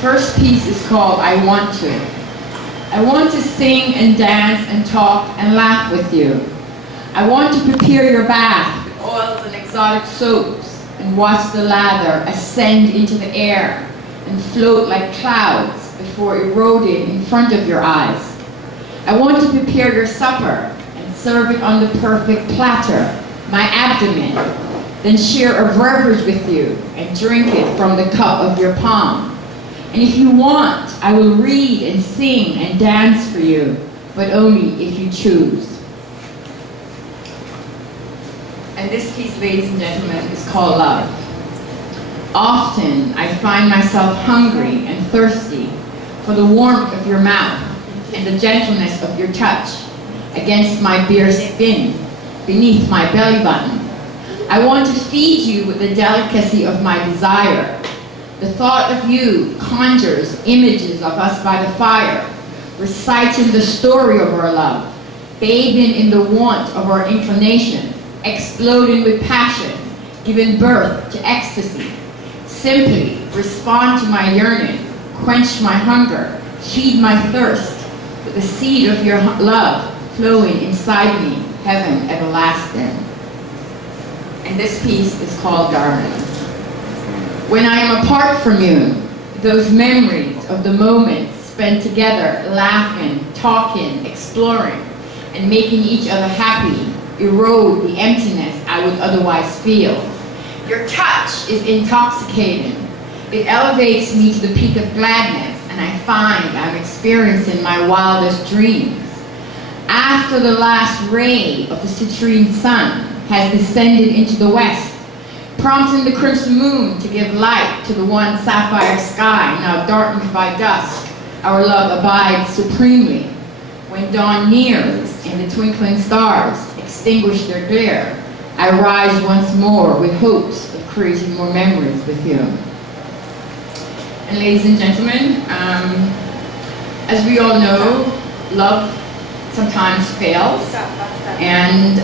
first piece is called I Want To. I want to sing and dance and talk and laugh with you. I want to prepare your bath with oils and exotic soaps and watch the lather ascend into the air and float like clouds before eroding in front of your eyes. I want to prepare your supper and serve it on the perfect platter, my abdomen, then share a beverage with you and drink it from the cup of your palm. And if you want, I will read and sing and dance for you, but only if you choose. And this piece, ladies and gentlemen, is called Love. Often I find myself hungry and thirsty for the warmth of your mouth and the gentleness of your touch against my bare skin, beneath my belly button. I want to feed you with the delicacy of my desire. The thought of you conjures images of us by the fire, reciting the story of our love, bathing in the want of our inclination, exploding with passion, giving birth to ecstasy. Simply respond to my yearning, quench my hunger, feed my thirst, with the seed of your love flowing inside me, heaven everlasting. And this piece is called Darling. When I am apart from you, those memories of the moments spent together, laughing, talking, exploring, and making each other happy, erode the emptiness I would otherwise feel. Your touch is intoxicating. It elevates me to the peak of gladness, and I find I'm experiencing my wildest dreams. After the last ray of the citrine sun has descended into the west, prompting the crimson moon to give light to the one sapphire sky now darkened by dusk, our love abides supremely. When dawn nears and the twinkling stars extinguish their glare, I rise once more with hopes of creating more memories with you. And ladies and gentlemen, as we all know, love sometimes fails, and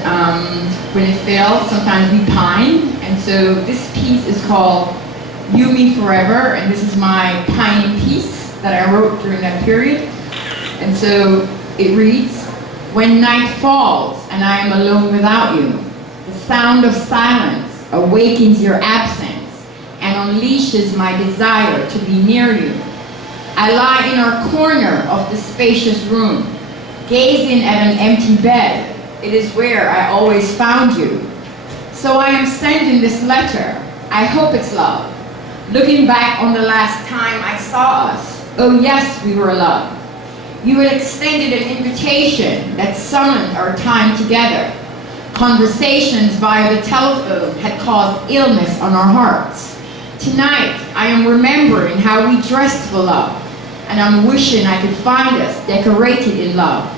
when it fails, sometimes we pine. And so this piece is called You, Me, Forever, and this is my pining piece that I wrote during that period. And so it reads, when night falls and I am alone without you, the sound of silence awakens your absence and unleashes my desire to be near you. I lie in our corner of the spacious room, gazing at an empty bed. It is where I always found you. So I am sending this letter. I hope it's love. Looking back on the last time I saw us, oh yes, we were loved. You had extended an invitation that summoned our time together. Conversations via the telephone had caused illness on our hearts. Tonight, I am remembering how we dressed for love, and I'm wishing I could find us decorated in love.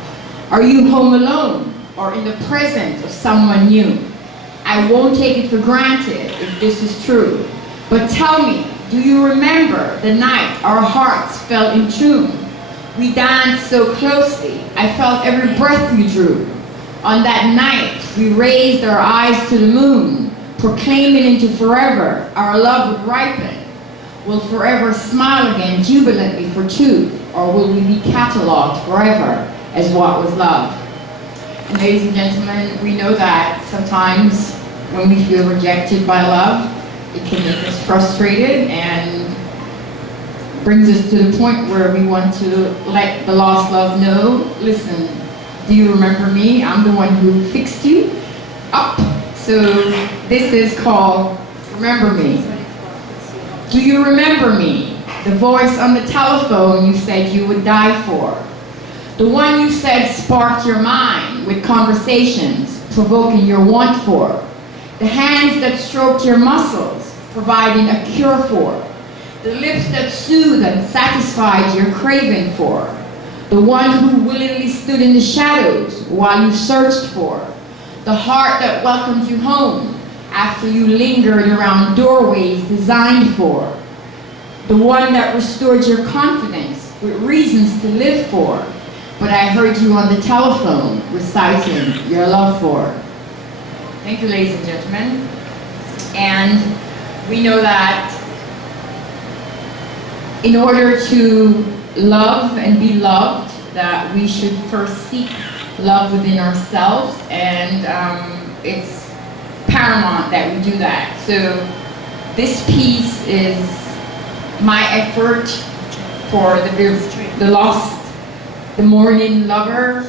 Are you home alone or in the presence of someone new? I won't take it for granted if this is true, but tell me, do you remember the night our hearts fell in tune? We danced so closely, I felt every breath you drew. On that night, we raised our eyes to the moon, proclaiming into forever our love would ripen. Will forever smile again jubilantly for two, or will we be catalogued forever as what was love? And ladies and gentlemen, we know that sometimes when we feel rejected by love, it can make us frustrated and brings us to the point where we want to let the lost love know, listen, do you remember me? I'm the one who fixed you up. So this is called Remember Me. Do you remember me? The voice on the telephone you said you would die for. The one you said sparked your mind with conversations, provoking your want for. The hands that stroked your muscles, providing a cure for. The lips that soothed and satisfied your craving for. The one who willingly stood in the shadows while you searched for. The heart that welcomed you home after you lingered around doorways designed for. The one that restored your confidence with reasons to live for. But I heard you on the telephone reciting your love for. Thank you, ladies and gentlemen. And we know that in order to love and be loved, that we should first seek love within ourselves, and it's paramount that we do that. So this piece is my effort for the lost, the mourning lover,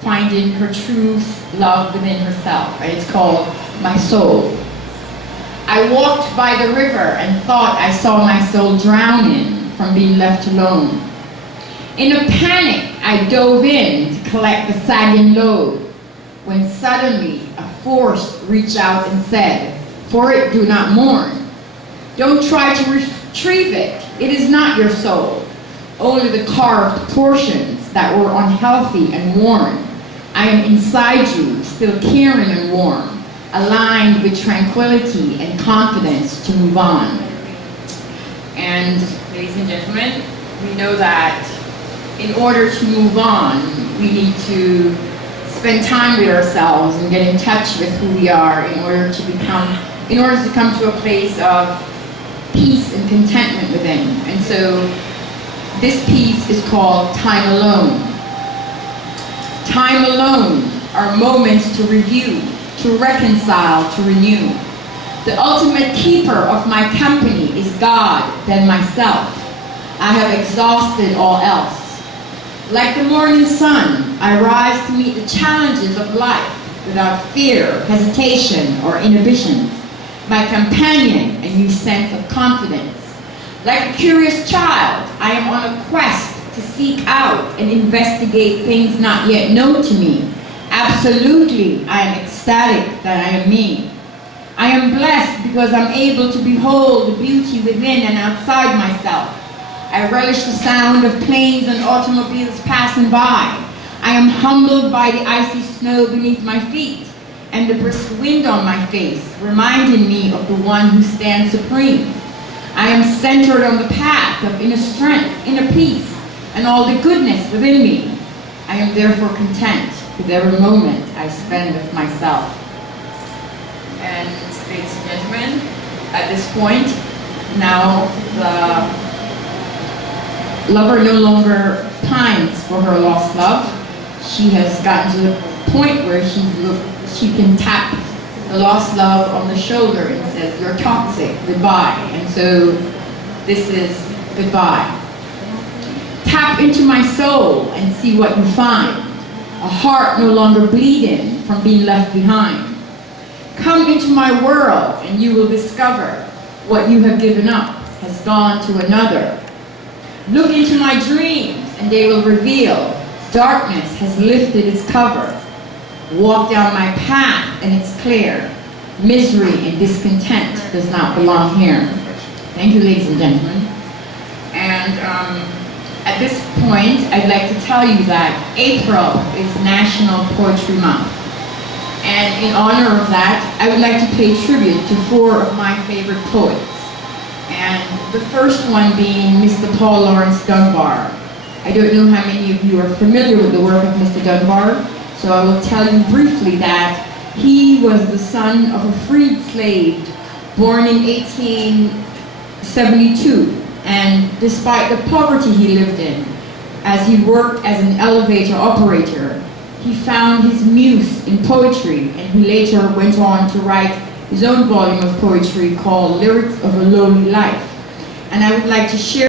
finding her true love within herself, and it's called My Soul. I walked by the river and thought I saw my soul drowning from being left alone. In a panic, I dove in to collect the sagging load, when suddenly a force reached out and said, "For it do not mourn. Don't try to retrieve it. It is not your soul, only the carved portions that were unhealthy and worn. I am inside you, still caring and warm, aligned with tranquility and confidence to move on." And ladies and gentlemen, we know that in order to move on, we need to spend time with ourselves and get in touch with who we are in order to come to a place of peace and contentment within. And so this piece is called Time Alone. Time alone are moments to review, to reconcile, to renew. The ultimate keeper of my company is God, then myself. I have exhausted all else. Like the morning sun, I rise to meet the challenges of life without fear, hesitation, or inhibitions. My companion, a new sense of confidence. Like a curious child, I am on a quest to seek out and investigate things not yet known to me. Absolutely, I am ecstatic that I am me. I am blessed because I'm able to behold the beauty within and outside myself. I relish the sound of planes and automobiles passing by. I am humbled by the icy snow beneath my feet and the brisk wind on my face, reminding me of the one who stands supreme. I am centered on the path of inner strength, inner peace, and all the goodness within me. I am therefore content with every moment I spend with myself. And ladies and gentlemen, at this point, now the lover no longer pines for her lost love. She has gotten to the point where she can tap the lost love on the shoulder and says, "You're toxic, goodbye." And so this is goodbye. Tap into my soul and see what you find. A heart no longer bleeding from being left behind. Come into my world and you will discover what you have given up has gone to another. Look into my dreams and they will reveal darkness has lifted its cover. Walk down my path and it's clear. Misery and discontent does not belong here. Thank you, ladies and gentlemen. And at this point, I'd like to tell you that April is National Poetry Month. And in honor of that, I would like to pay tribute to 4 of my favorite poets. And the first one being Mr. Paul Laurence Dunbar. I don't know how many of you are familiar with the work of Mr. Dunbar, so I will tell you briefly that he was the son of a freed slave born in 1872, and despite the poverty he lived in, as he worked as an elevator operator, he found his muse in poetry, and he later went on to write his own volume of poetry called Lyrics of a Lowly Life. And I would like to share